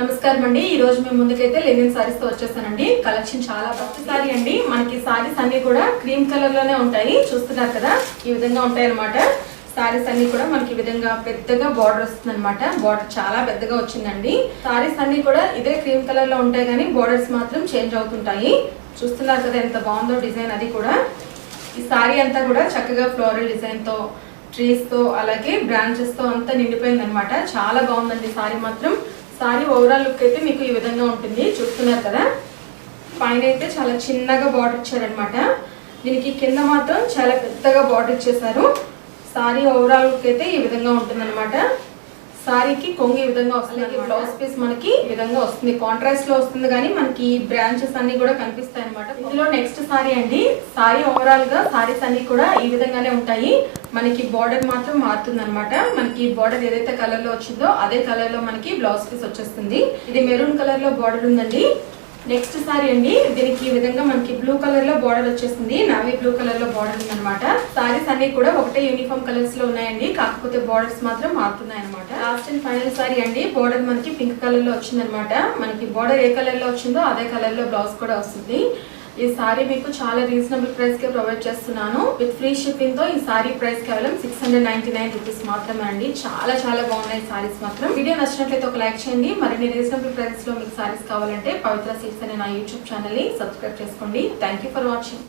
నమస్కారం అండి। ఈ రోజు మేము ముందుకైతే లెనిన్ సారీస్ తో వచ్చేసానండి। కలెక్షన్ చాలా ఫస్ట్ సారీ అండి। మనకి సారీస్ అన్ని కూడా క్రీమ్ కలర్ లోనే ఉంటాయి, చూస్తున్నారు కదా ఈ విధంగా ఉంటాయి అన్నమాట। సారీస్ అన్ని కూడా మనకి ఈ విధంగా పెద్దగా బార్డర్ వస్తుంది అన్నమాట। బార్డర్ చాలా పెద్దగా వచ్చిందండి। సారీస్ అన్ని కూడా ఇదే క్రీమ్ కలర్ లో ఉంటాయి కానీ బోర్డర్స్ మాత్రం చేంజ్ అవుతుంటాయి। చూస్తున్నారు కదా ఎంత బాగుందో డిజైన్। అది కూడా ఈ సారీ అంతా కూడా చక్కగా ఫ్లోరల్ డిజైన్ తో, ట్రీస్ తో, అలాగే బ్రాంచెస్ తో అంతా నిండిపోయింది అన్నమాట। చాలా బాగుందండి సారీ మాత్రం। సారీ ఓవరాల్ లుక్ అయితే మీకు ఈ విధంగా ఉంటుంది, చూస్తున్నారు కదా। పైన అయితే చాలా చిన్నగా బార్డర్ ఇచ్చారనమాట, దీనికి కింద మాత్రం చాలా పెద్దగా బార్డర్ ఇచ్చేసారు। సారీ ఓవరాల్ లుక్ అయితే ఈ విధంగా ఉంటుంది అనమాట। సారీకి కొంగు ఈ విధంగా వస్తుంది, బ్లౌజ్ పీస్ మనకి ఈ విధంగా వస్తుంది, కాంట్రాస్ట్ లో వస్తుంది కానీ మనకి బ్రాంచెస్ అన్ని కూడా కనిపిస్తాయి అనమాట। ఇందులో నెక్స్ట్ సారీ అండి। సారీ ఓవరాల్ గా సారీస్ అన్ని కూడా ఈ విధంగానే ఉంటాయి, మనకి బార్డర్ మాత్రం మారుతుంది అనమాట। మనకి బార్డర్ ఏదైతే కలర్ లో వచ్చిందో అదే కలర్ లో మనకి బ్లౌజ్ పీస్ వచ్చేస్తుంది। ఇది మెరూన్ కలర్ లో బార్డర్ ఉందండి। నెక్స్ట్ సారీ అండి, దీనికి ఈ విధంగా మనకి బ్లూ కలర్ లో బార్డర్ వచ్చేసింది, నావీ బ్లూ కలర్ లో బార్డర్ ఉందన్నమాట। సారీస్ అన్ని కూడా ఒకటే యూనిఫామ్ కలర్స్ లో ఉన్నాయండి, కాకపోతే బార్డర్స్ మాత్రం మారుతున్నాయి అనమాట। లాస్ట్ అండ్ ఫైనల్ సారీ అండి, బార్డర్ మనకి పింక్ కలర్ లో వచ్చిందనమాట। మనకి బార్డర్ ఏ కలర్ లో వచ్చిందో అదే కలర్ లో బ్లౌజ్ కూడా వస్తుంది। ఈ సారీ మీకు చాలా రీజనబుల్ ప్రైస్ కి ప్రొవైడ్ చేస్తున్నాను, విత్ ఫ్రీ షిప్పింగ్ తో। ఈ సారీ ప్రైస్ కేవలం 699 రూపీస్ మాత్రమే అండి। చాలా చాలా బాగున్నాయి సారీస్ మాత్రం। వీడియో నచ్చినట్లయితే ఒక లైక్ చేయండి। మరిన్ని రీజనబుల్ ప్రైస్ లో మీకు సారీస్ కావాలంటే పవిత్ర సిల్క్స్ అనే నా యూట్యూబ్ ఛానల్ ని సబ్స్క్రైబ్ చేసుకోండి। Thank you for watching.